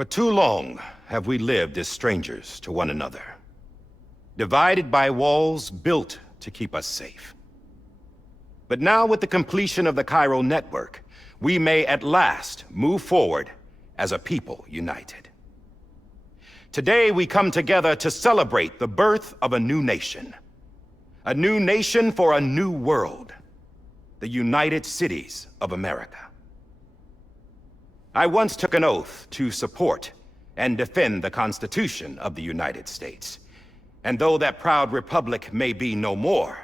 For too long have we lived as strangers to one another, divided by walls built to keep us safe. But now, with the completion of the Chiral network, we may at last move forward as a people united. Today we come together to celebrate the birth of a new nation. A new nation for a new world. The United Cities of America. I once took an oath to support and defend the Constitution of the United States. And though that proud republic may be no more,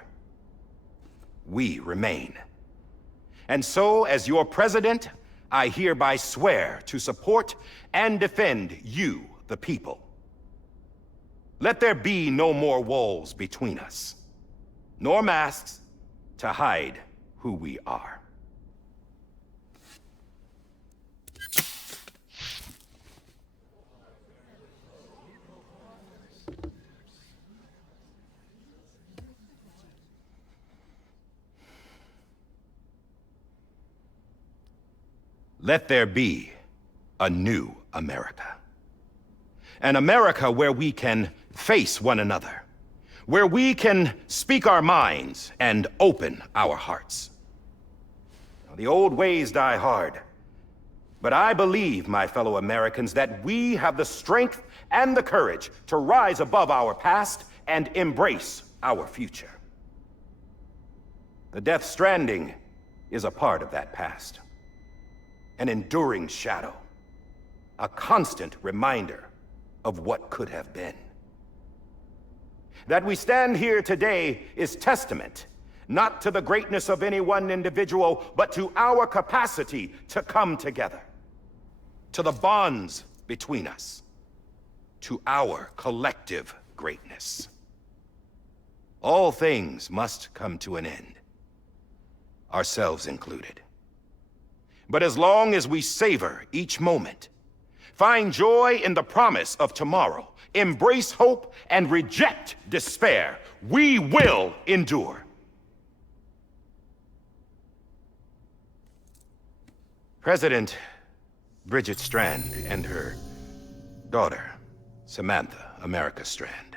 we remain. And so, as your president, I hereby swear to support and defend you, the people. Let there be no more walls between us, nor masks to hide who we are. Let there be a new America. An America where we can face one another, where we can speak our minds and open our hearts. Now, the old ways die hard, but I believe, my fellow Americans, that we have the strength and the courage to rise above our past and embrace our future. The Death Stranding is a part of that past. An enduring shadow, a constant reminder of what could have been. That we stand here today is testament, not to the greatness of any one individual, but to our capacity to come together, to the bonds between us, to our collective greatness. All things must come to an end, ourselves included. But as long as we savor each moment, find joy in the promise of tomorrow, embrace hope, and reject despair, we will endure. President Bridget Strand and her daughter, Samantha America Strand,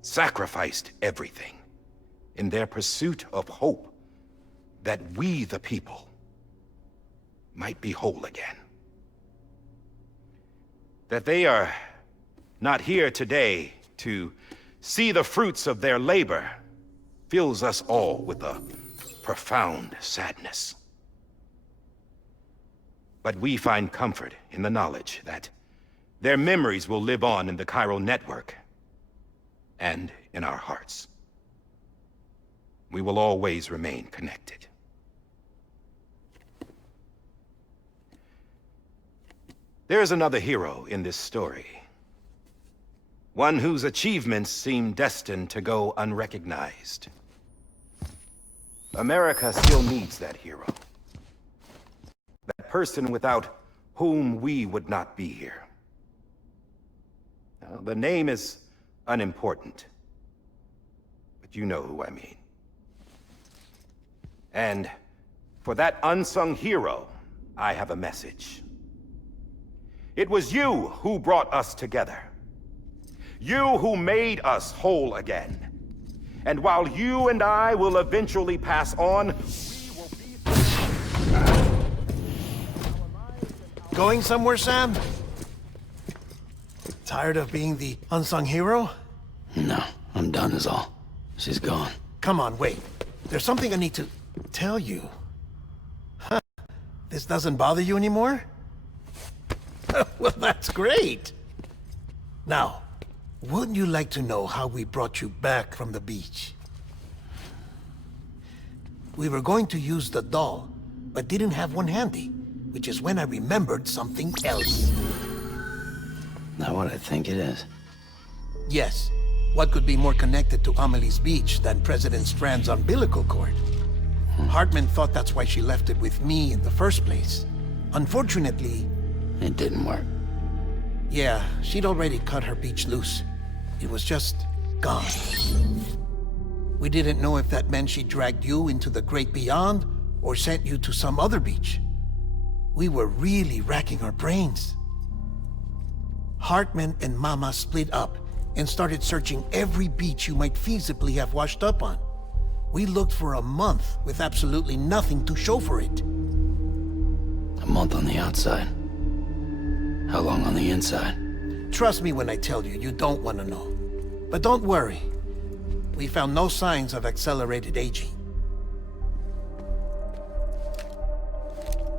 sacrificed everything in their pursuit of hope that we, the people, might be whole again. That they are not here today to see the fruits of their labor fills us all with a profound sadness. But we find comfort in the knowledge that their memories will live on in the Chiral network and in our hearts. We will always remain connected. There is another hero in this story. One whose achievements seem destined to go unrecognized. America still needs that hero. That person without whom we would not be here. Now, the name is unimportant, but you know who I mean. And for that unsung hero, I have a message. It was you who brought us together. You who made us whole again. And while you and I will eventually pass on, we will be... Going somewhere, Sam? Tired of being the unsung hero? No, I'm done is all. She's gone. Come on, wait. There's something I need to tell you. Huh. This doesn't bother you anymore? Well, that's great. Now, wouldn't you like to know how we brought you back from the beach? We were going to use the doll, but didn't have one handy, which is when I remembered something else. Not what I think it is. Yes. What could be more connected to Amelie's beach than President Strand's umbilical cord? Hartman thought that's why she left it with me in the first place. Unfortunately... It didn't work. Yeah, she'd already cut her beach loose. It was just gone. We didn't know if that meant she dragged you into the great beyond, or sent you to some other beach. We were really racking our brains. Hartman and Mama split up and started searching every beach you might feasibly have washed up on. We looked for a month with absolutely nothing to show for it. A month on the outside. How long on the inside? Trust me when I tell you, you don't want to know. But don't worry. We found no signs of accelerated aging.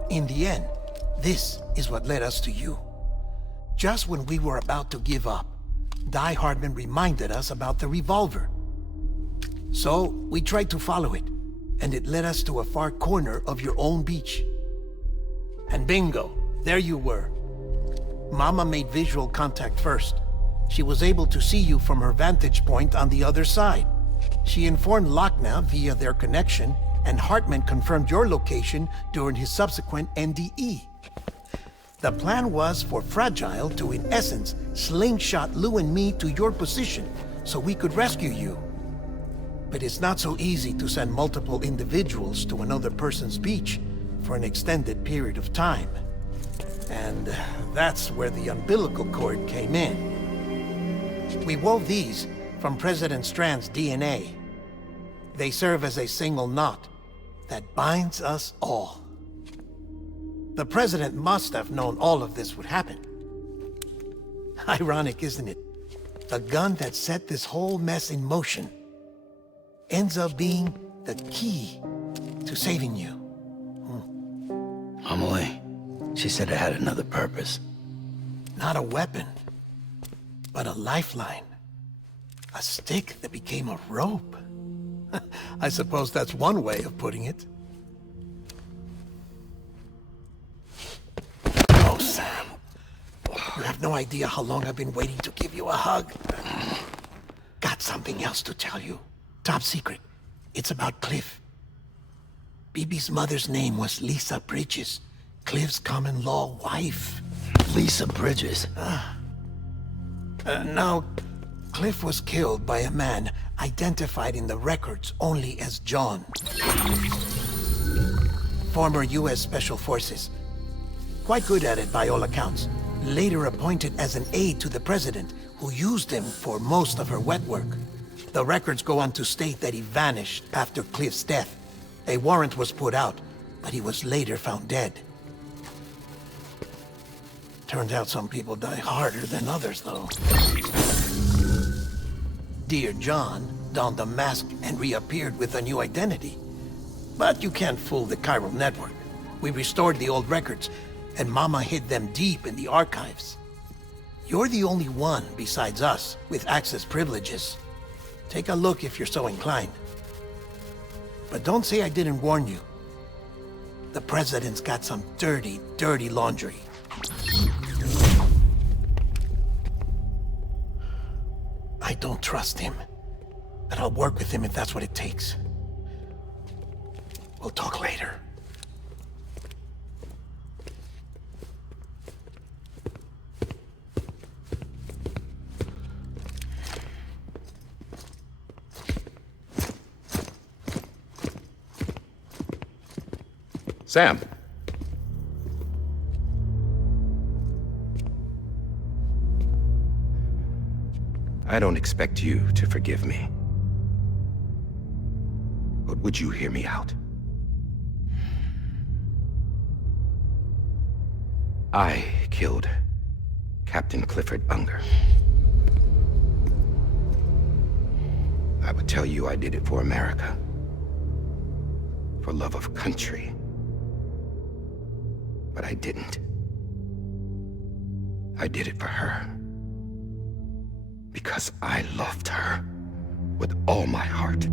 In the end, this is what led us to you. Just when we were about to give up, Die Hartman reminded us about the revolver. So, we tried to follow it, and it led us to a far corner of your own beach. And bingo, there you were. Mama made visual contact first. She was able to see you from her vantage point on the other side. She informed Lochna via their connection, and Hartman confirmed your location during his subsequent NDE. The plan was for Fragile to, in essence, slingshot Lou and me to your position so we could rescue you. But it's not so easy to send multiple individuals to another person's beach for an extended period of time. And that's where the umbilical cord came in. We wove these from President Strand's DNA. They serve as a single knot that binds us all. The President must have known all of this would happen. Ironic, isn't it? The gun that set this whole mess in motion ends up being the key to saving you. Amelie, she said it had another purpose. Not a weapon, but a lifeline. A stick that became a rope. I suppose that's one way of putting it. Oh, Sam. You have no idea how long I've been waiting to give you a hug. Got something else to tell you. Top secret. It's about Cliff. Bibi's mother's name was Lisa Bridges, Cliff's common-law wife. Lisa Bridges? Now, Cliff was killed by a man identified in the records only as John. Former U.S. Special Forces. Quite good at it by all accounts. Later appointed as an aide to the president, who used him for most of her wet work. The records go on to state that he vanished after Cliff's death. A warrant was put out, but he was later found dead. Turns out some people die harder than others, though. Dear John donned a mask and reappeared with a new identity. But you can't fool the chiral network. We restored the old records, and Mama hid them deep in the archives. You're the only one besides us with access privileges. Take a look if you're so inclined. But don't say I didn't warn you. The president's got some dirty, dirty laundry. I don't trust him, but I'll work with him if that's what it takes. We'll talk later. Sam. I don't expect you to forgive me. But would you hear me out? I killed Captain Clifford Unger. I would tell you I did it for America. For love of country. But I didn't. I did it for her. Because I loved her with all my heart.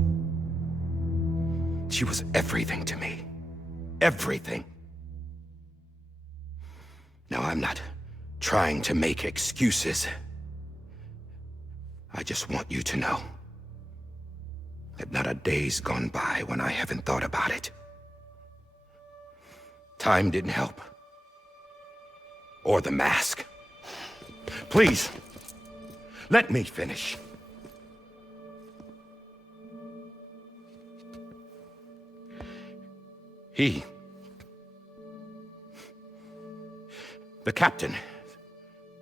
She was everything to me. Everything. Now, I'm not trying to make excuses. I just want you to know that not a day's gone by when I haven't thought about it. Time didn't help. Or the mask. Please, let me finish. The captain,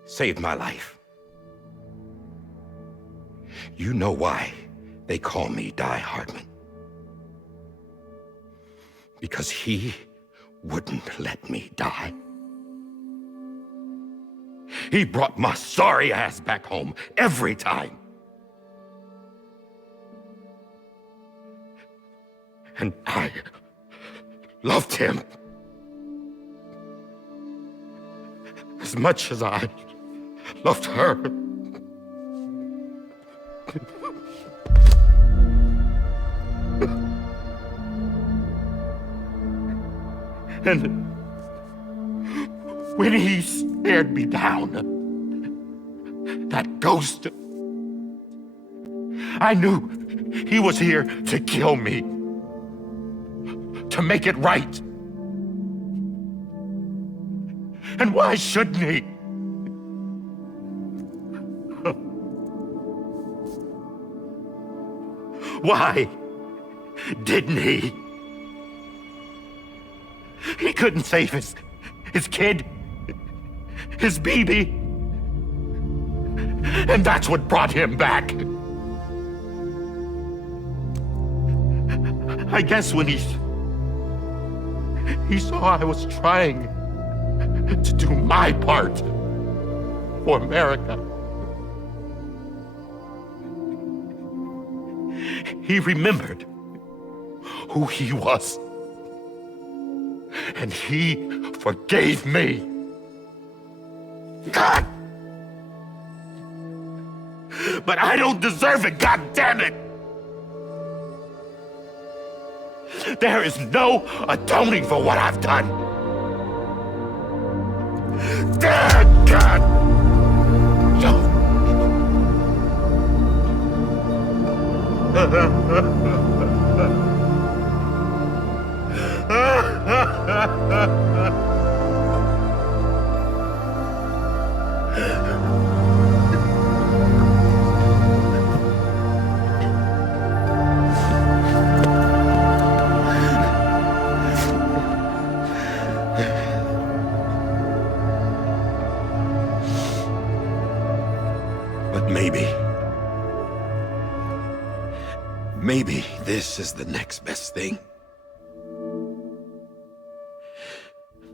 saved my life. You know why they call me Die Hardman. Because he wouldn't let me die. He brought my sorry ass back home every time. And I loved him as much as I loved her. And when he stared me down, that ghost, I knew he was here to kill me, to make it right. And why shouldn't he? Why didn't he? He couldn't save his kid, his baby. And that's what brought him back. I guess when he saw I was trying to do my part for America, he remembered who he was. And he forgave me. God! But I don't deserve it, God damn it! There is no atoning for what I've done. Damn, God! But maybe this is the next best thing.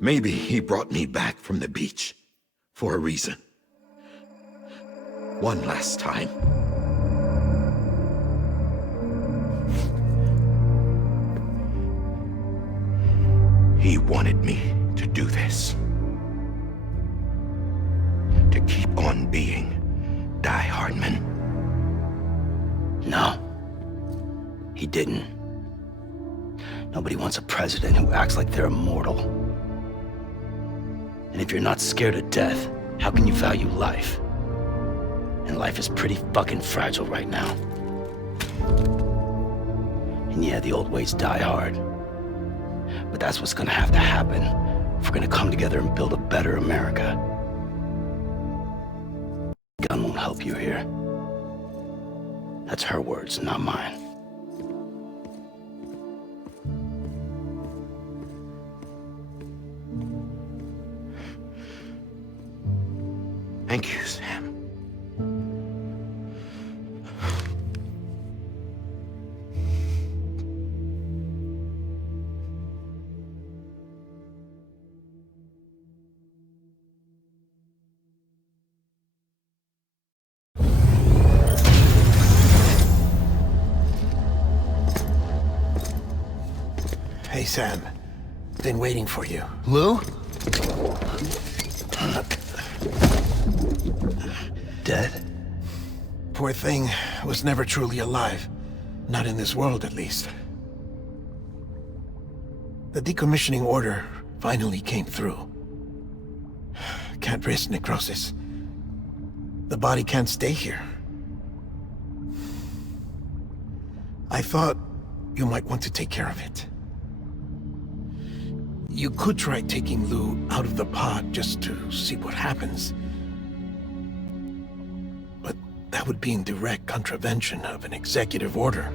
Maybe he brought me back from the beach for a reason. One last time. He wanted me to do this. To keep on being Die Hardman. No. He didn't. Nobody wants a president who acts like they're immortal. And if you're not scared of death, how can you value life? And life is pretty fucking fragile right now. And yeah, the old ways die hard. But that's what's gonna have to happen if we're gonna come together and build a better America. Gun won't help you here. That's her words, not mine. Thank you, Sam. Hey, Sam. Been waiting for you. Lou? Dead? Poor thing was never truly alive. Not in this world, at least. The decommissioning order finally came through. Can't risk necrosis. The body can't stay here. I thought you might want to take care of it. You could try taking Lou out of the pod just to see what happens. But that would be in direct contravention of an executive order.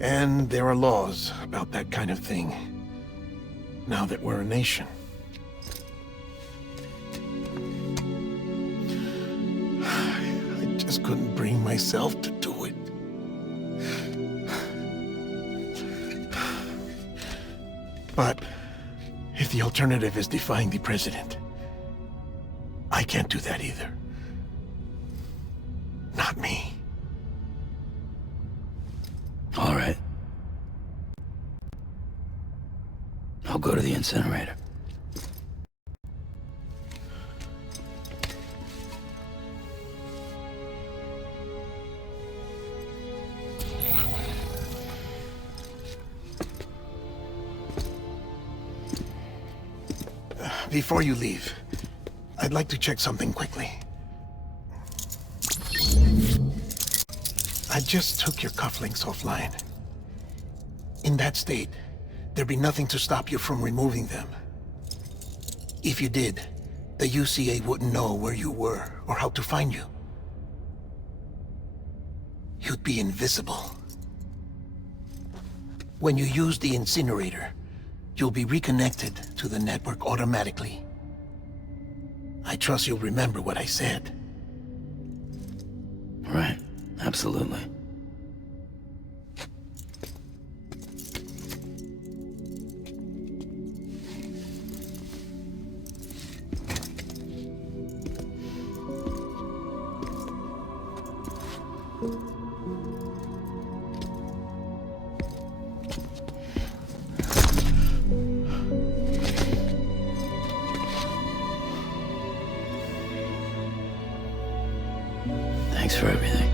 And there are laws about that kind of thing, now that we're a nation. just couldn't bring myself to do it. But if the alternative is defying the president, I can't do that either. Not me. All right. I'll go to the incinerator. Before you leave, I'd like to check something quickly. I just took your cufflinks offline. In that state, there'd be nothing to stop you from removing them. If you did, the UCA wouldn't know where you were or how to find you. You'd be invisible. When you use the incinerator, you'll be reconnected to the network automatically. I trust you'll remember what I said. Right. Absolutely. Thanks for everything.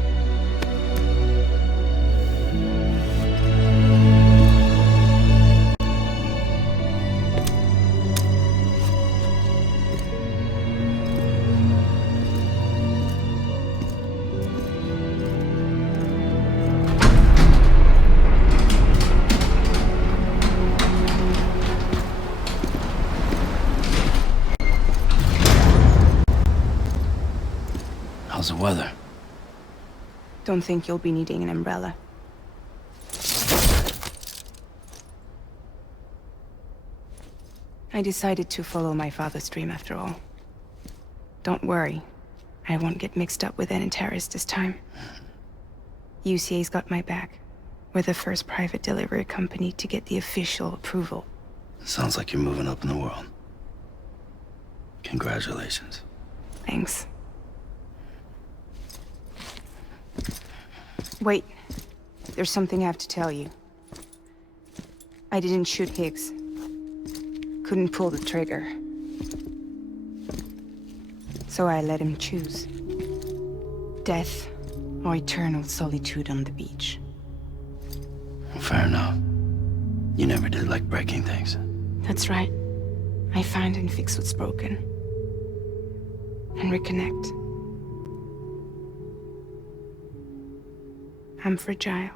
How's the weather? Don't think you'll be needing an umbrella. I decided to follow my father's dream after all. Don't worry, I won't get mixed up with any terrorists this time. UCA's got my back. We're the first private delivery company to get the official approval. Sounds like you're moving up in the world. Congratulations. Thanks. Wait, there's something I have to tell you. I didn't shoot Higgs. Couldn't pull the trigger. So I let him choose. Death or eternal solitude on the beach. Well, fair enough. You never did like breaking things. That's right. I find and fix what's broken. And reconnect. I'm fragile.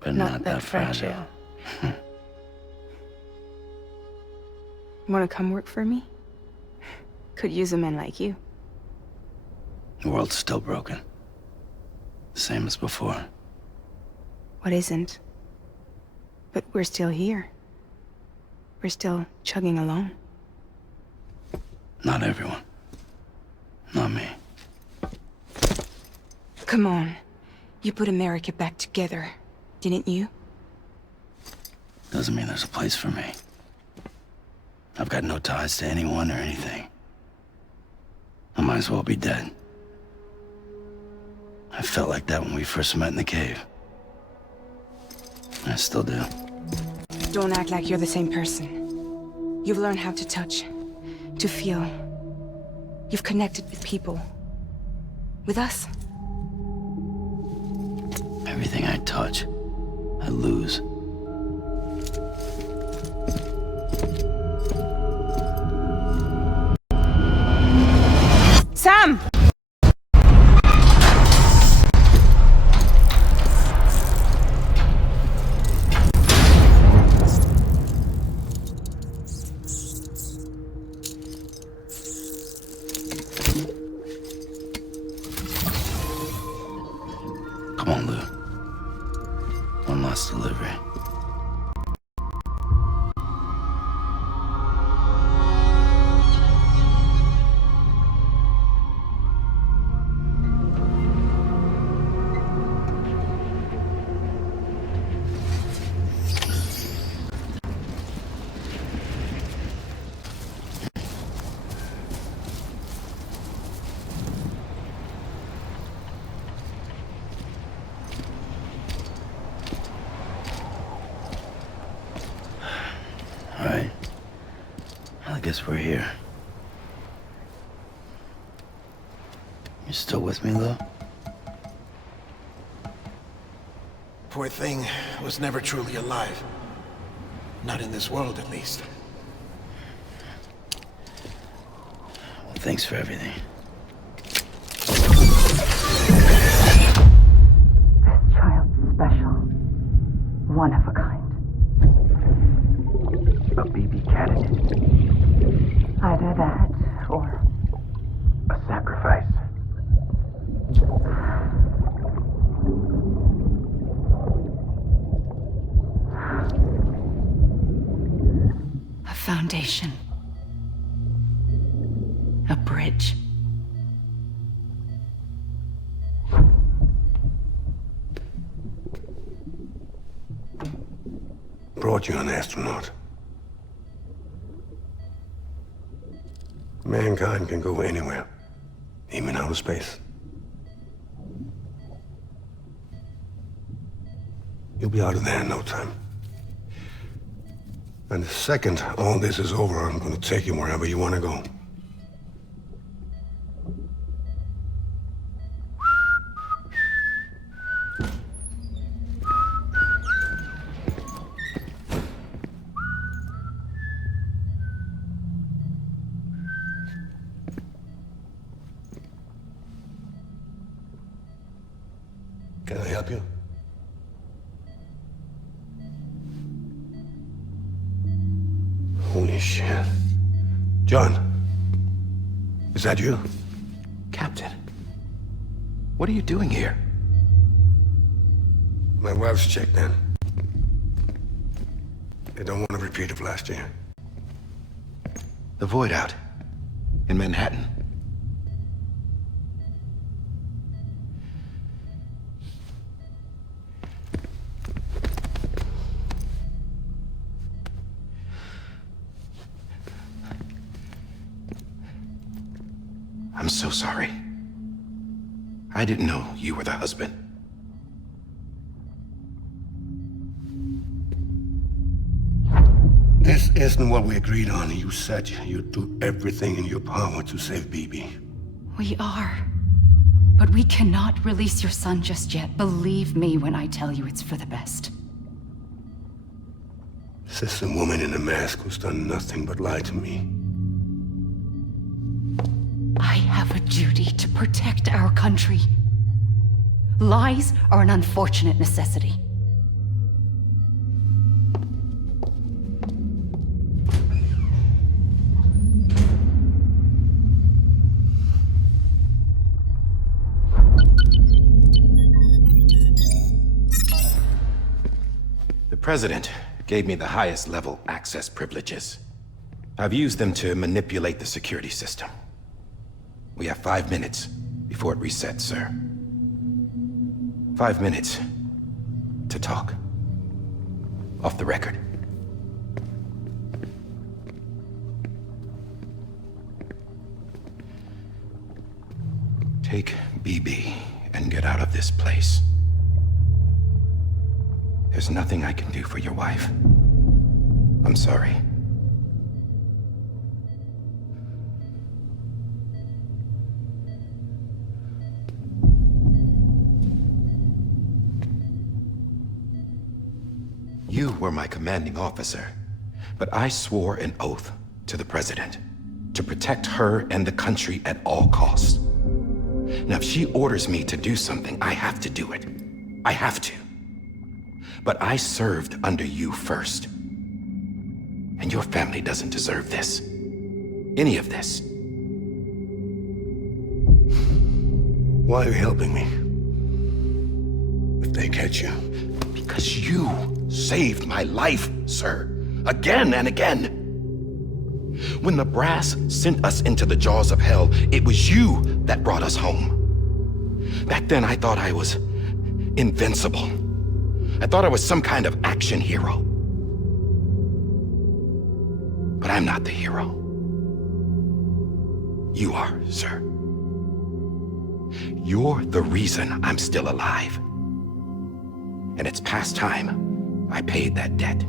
But not that fragile. Wanna come work for me? Could use a man like you. The world's still broken. Same as before. What isn't? But we're still here. We're still chugging along. Not everyone. Not me. Come on. You put America back together, didn't you? Doesn't mean there's a place for me. I've got no ties to anyone or anything. I might as well be dead. I felt like that when we first met in the cave. I still do. Don't act like you're the same person. You've learned how to touch, to feel. You've connected with people. With us. Everything I touch, I lose. Sam! Come on, Lou. One last delivery. Right. Well, I guess we're here. You still with me, Lou? Poor thing was never truly alive. Not in this world, at least. Well, thanks for everything. This child's special. One of a kind. A BB candidate. Either that, or... A sacrifice. a foundation. A bridge. Brought you an astronaut. Mankind can go anywhere, even outer space. You'll be out of there in no time. And the second all this is over, I'm gonna take you wherever you wanna go. Can I help you? Holy shit. John, is that you? Captain, what are you doing here? My wife's checked in. They don't want a repeat of last year. The Void Out in Manhattan. I'm so sorry. I didn't know you were the husband. This isn't what we agreed on. You said you'd do everything in your power to save BB. We are. But we cannot release your son just yet. Believe me when I tell you it's for the best. This is a woman in a mask who's done nothing but lie to me. I have a duty to protect our country. Lies are an unfortunate necessity. The President gave me the highest level access privileges. I've used them to manipulate the security system. We have 5 minutes before it resets, sir. 5 minutes to talk. Off the record. Take BB and get out of this place. There's nothing I can do for your wife. I'm sorry. You were my commanding officer, but I swore an oath to the President to protect her and the country at all costs. Now, if she orders me to do something, I have to do it. I have to. But I served under you first. And your family doesn't deserve this. Any of this. Why are you helping me? If they catch you. Because you saved my life, sir. Again and again. When the brass sent us into the jaws of hell, it was you that brought us home. Back then, I thought I was invincible. I thought I was some kind of action hero. But I'm not the hero. You are, sir. You're the reason I'm still alive. And it's past time I paid that debt.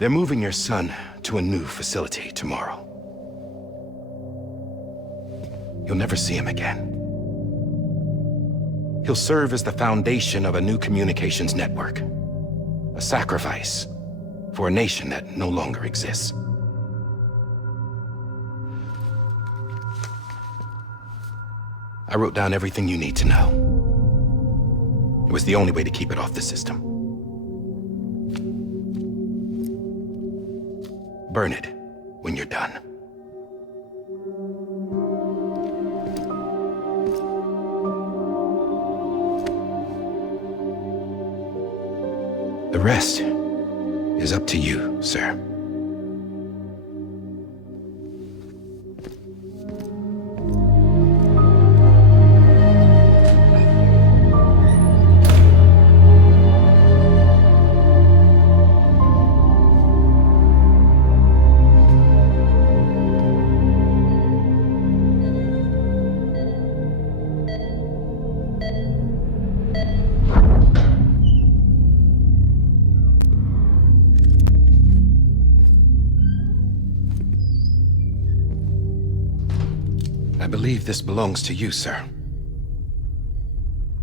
They're moving your son to a new facility tomorrow. You'll never see him again. He'll serve as the foundation of a new communications network. A sacrifice for a nation that no longer exists. I wrote down everything you need to know. It was the only way to keep it off the system. Burn it when you're done. The rest is up to you, sir. I believe this belongs to you, sir.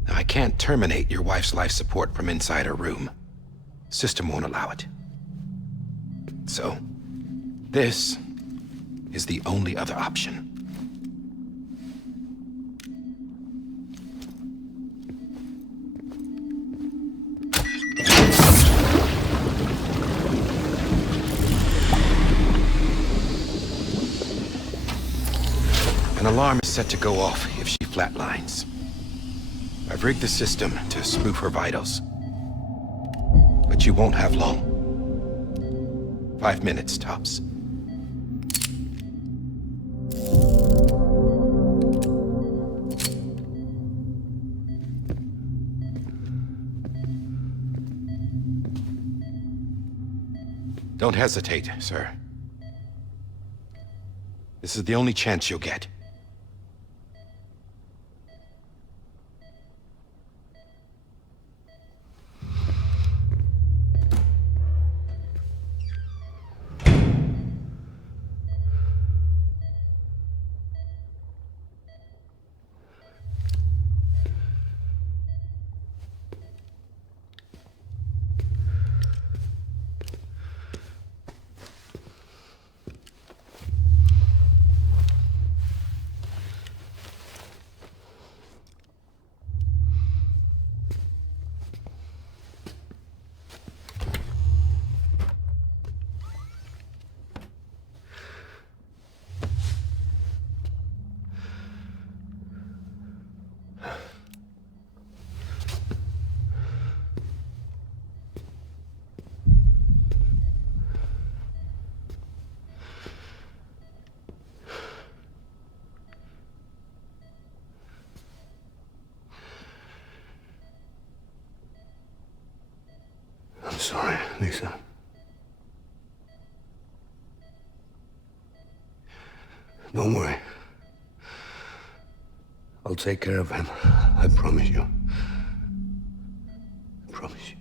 Now, I can't terminate your wife's life support from inside her room. System won't allow it. So, this is the only other option. An alarm is set to go off if she flatlines. I've rigged the system to spoof her vitals. But you won't have long. 5 minutes, tops. Don't hesitate, sir. This is the only chance you'll get. I'm sorry, Lisa. Don't worry. I'll take care of him. I promise you. I promise you.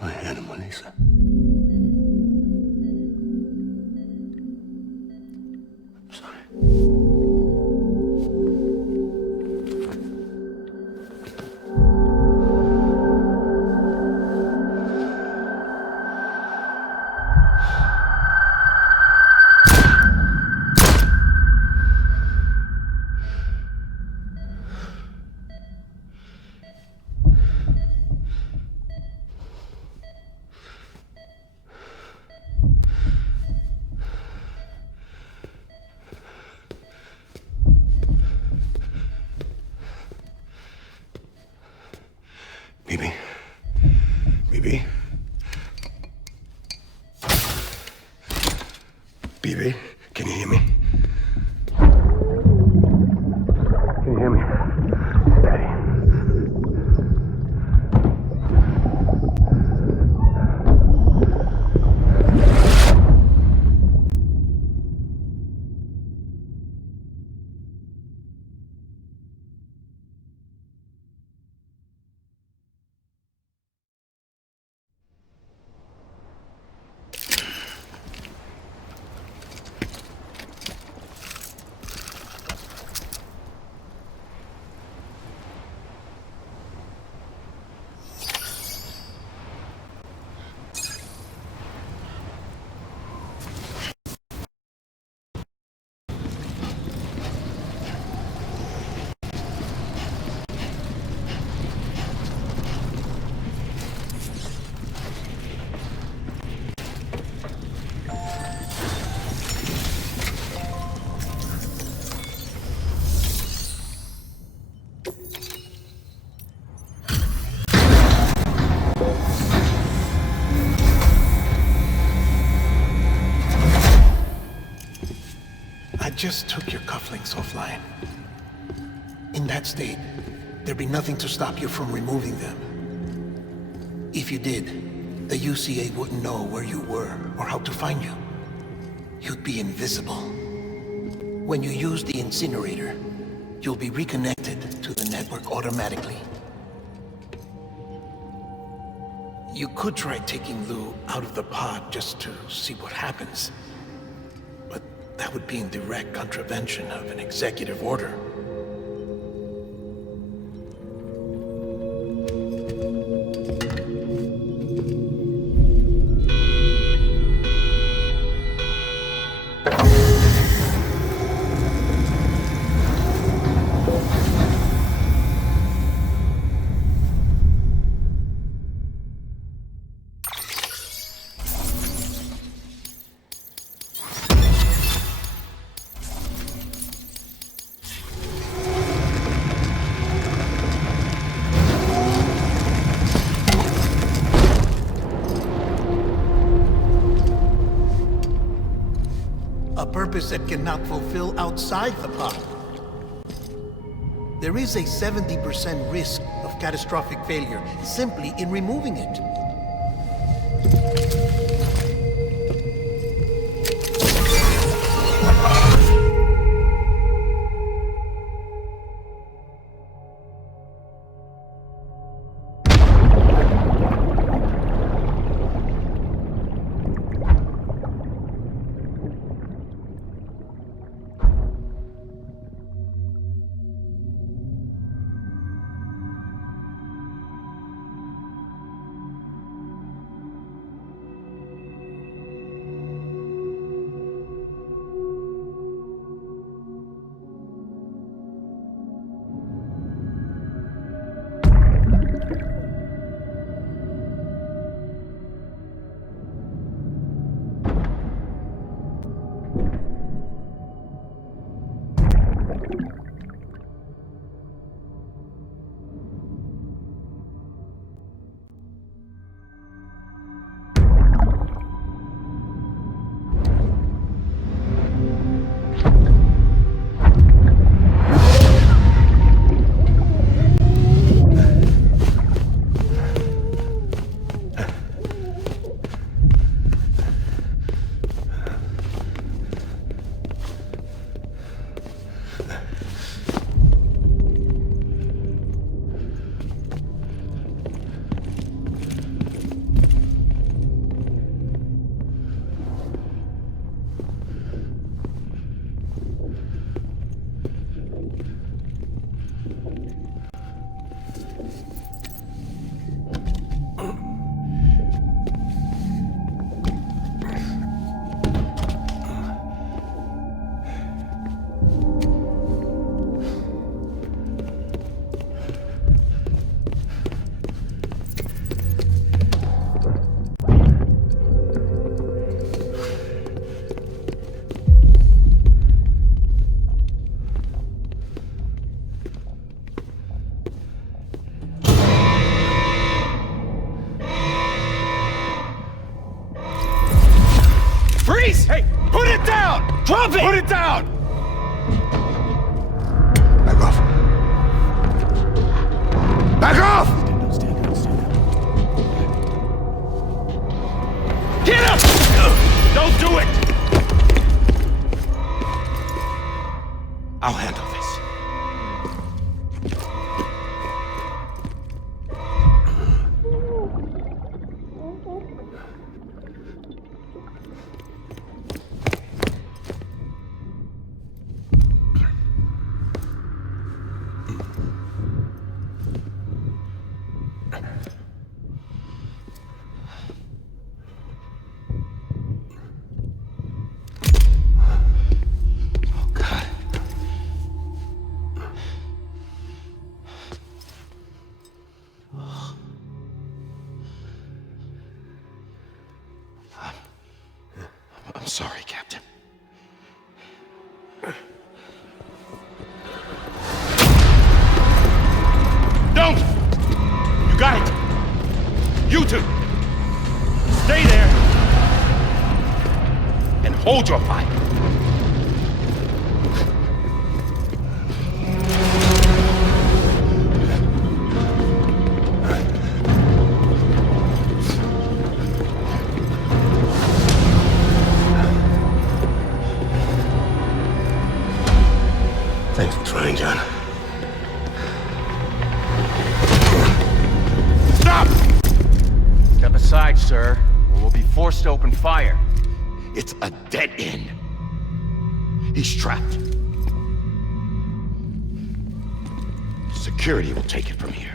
My animal, Lisa. I'm sorry. just took your cufflinks offline. In that state, there'd be nothing to stop you from removing them. If you did, the UCA wouldn't know where you were or how to find you. You'd be invisible. When you use the incinerator, you'll be reconnected to the network automatically. You could try taking Lou out of the pod just to see what happens. But that would be in direct contravention of an executive order. A purpose that cannot fulfill outside the pod. There is a 70% risk of catastrophic failure simply in removing it. Hey, put it down! Drop it! Put it down! Back off. Back off! Get up! Don't do it! I'll handle this. I'm sorry, Captain. Don't! You got it! You two! Stay there! And hold your fire! Thanks for trying, John. Stop! Step aside, sir, or we'll be forced to open fire. It's a dead end. He's trapped. Security will take it from here.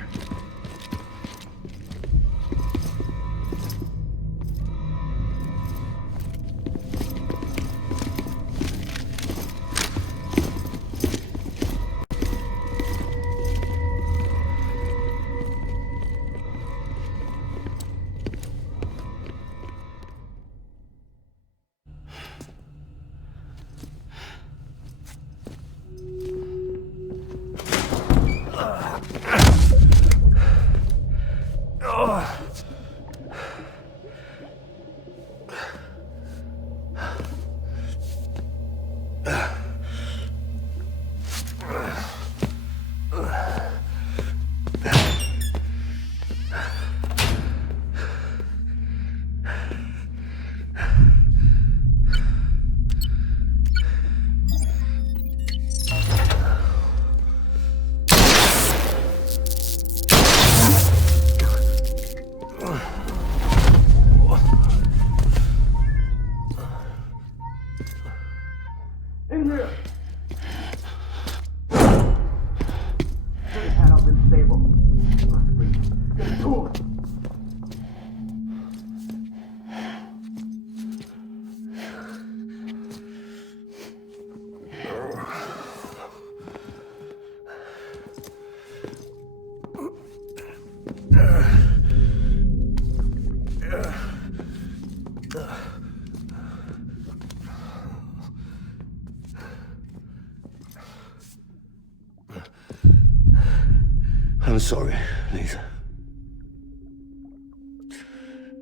I'm sorry, Lisa.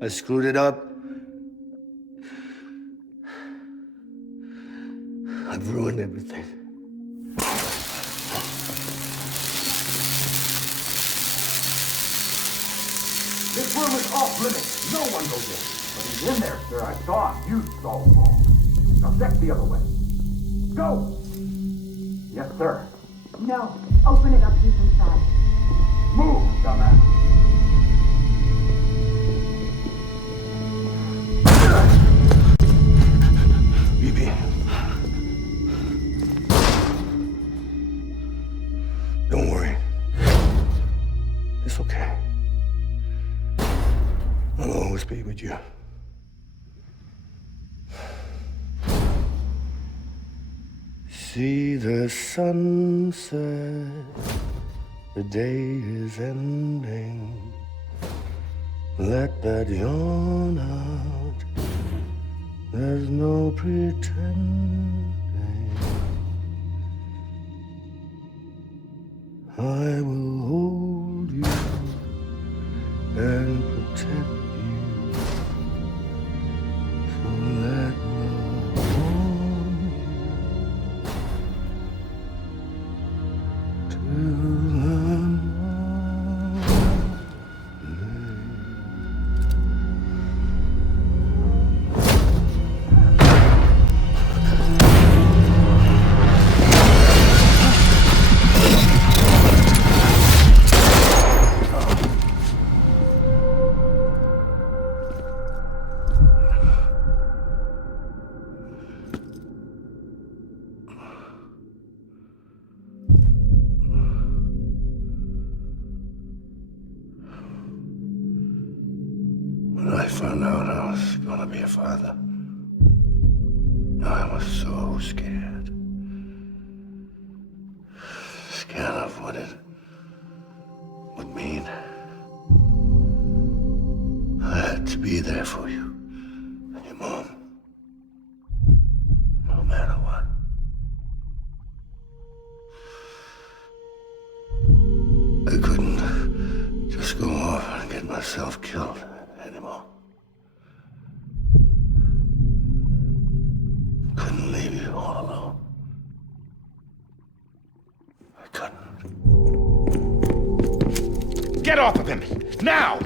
I screwed it up. I've ruined everything. This room is off limits. No one goes in. But he's in there, sir. I saw him. You saw him wrong. Now check the other way. Go! Yes, sir. No. Open it up. He's inside. Move, dumbass. BB. Don't worry. It's okay. I'll always be with you. See the sunset. The day is ending. Let that yawn out. There's no pretending. I will hold you and protect you. So let love warm you till When I found out I was gonna be a father, I was so scared. Scared of what it would mean. I had to be there for you and your mom. No matter what. I couldn't just go off and get myself killed anymore. Couldn't leave you all alone. I couldn't. Get off of him! Now!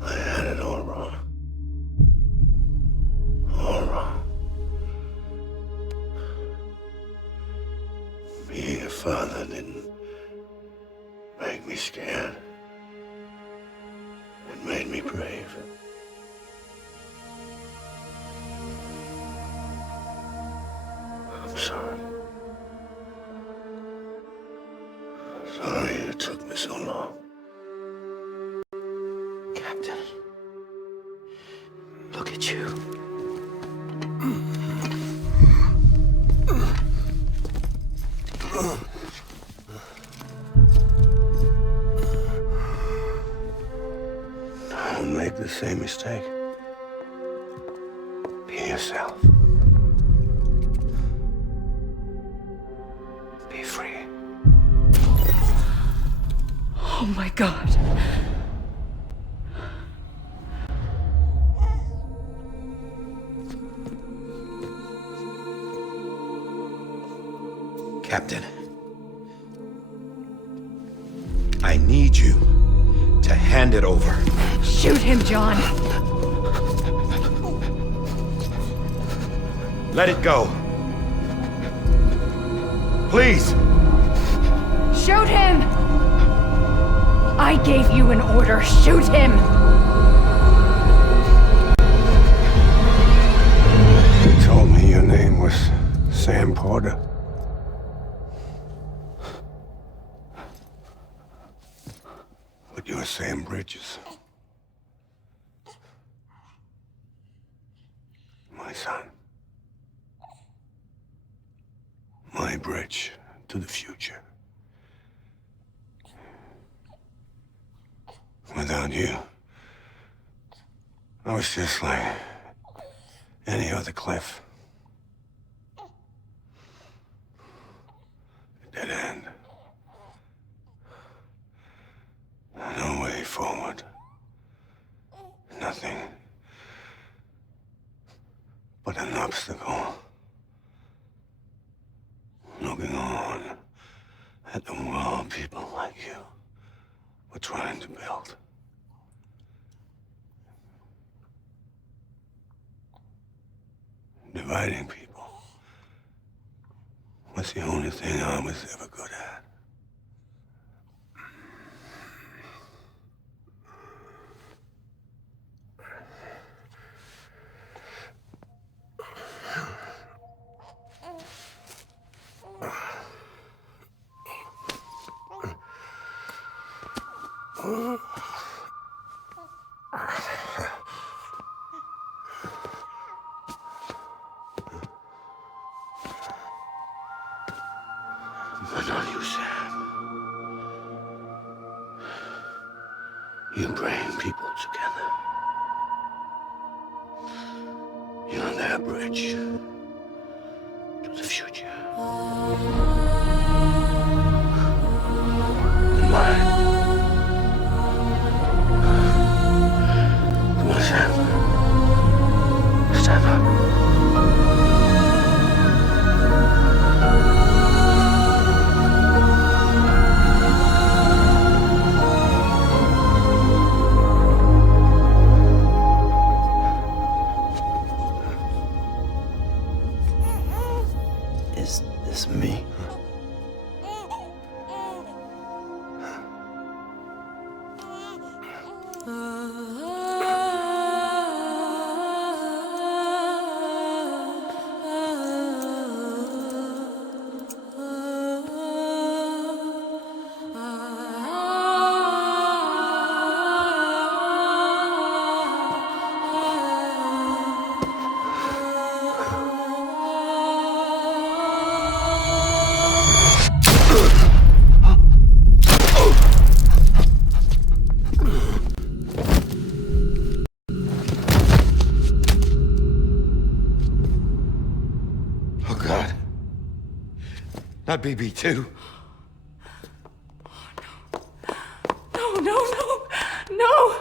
I had it all wrong. All wrong. father didn't make me scared. It made me brave. I'm sorry. Sorry it took me so long. Captain, look at you. Don't make the same mistake. Be yourself. Be free. Oh my God. Captain, I need you to hand it over. Shoot him, John. Let it go. Please. Shoot him! I gave you an order. Shoot him! You told me your name was Sam Porter. But you're Sam Bridges. My son. My bridge to the future. Without you, I was just like any other Cliff. A dead end. No way forward. Nothing but an obstacle. Looking on at the world people like you were trying to build. Dividing people was the only thing I was ever good at. But not you, Sam. You bring people together. You're their bridge to the future. And mine. Come on, Sam. Stand up. Is this me? Oh, God. Not BB2. No, no, no, no!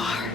are.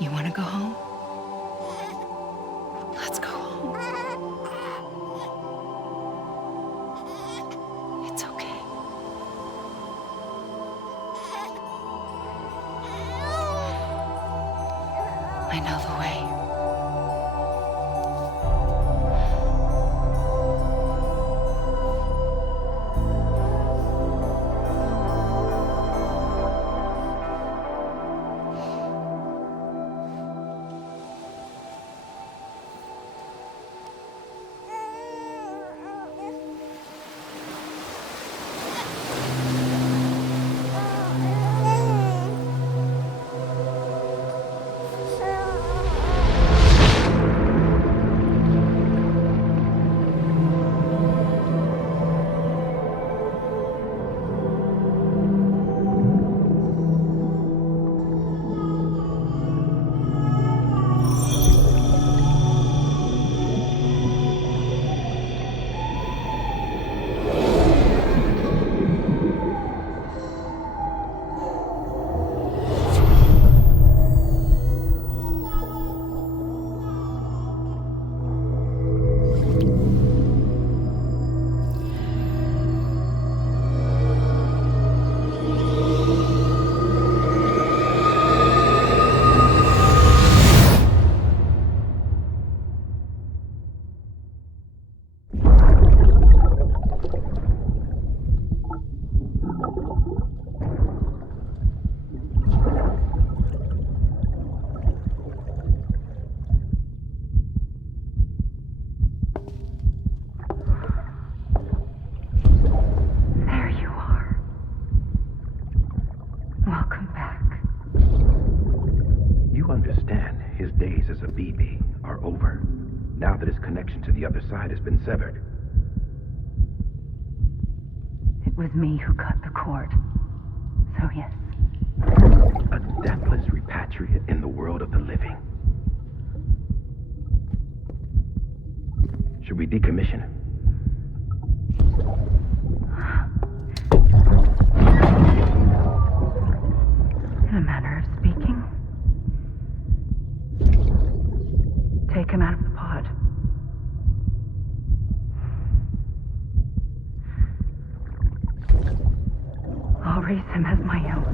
You want to go home? Let's go home. It's okay. I know the way. To the other side has been severed. It was me who cut the cord. So yes. A deathless repatriate in the world of the living. Should we decommission him? In a manner of speaking. Take him out of the pod. I'll raise him as my own.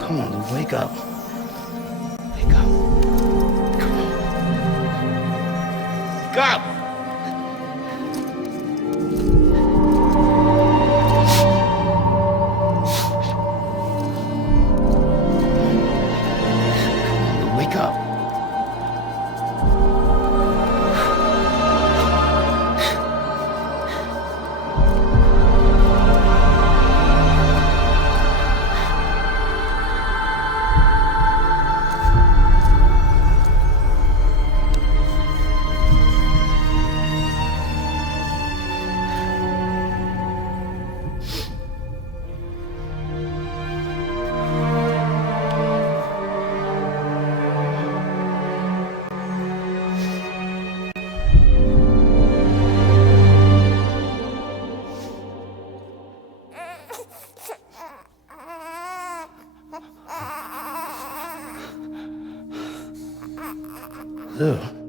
Come on, Lou, wake up. Wake up. Come on. Wake up! Lou.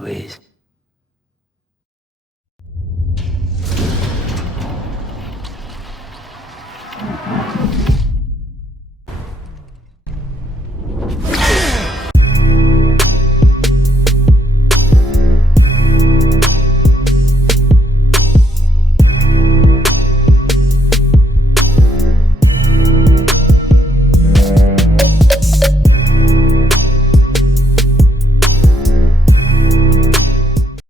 Louise.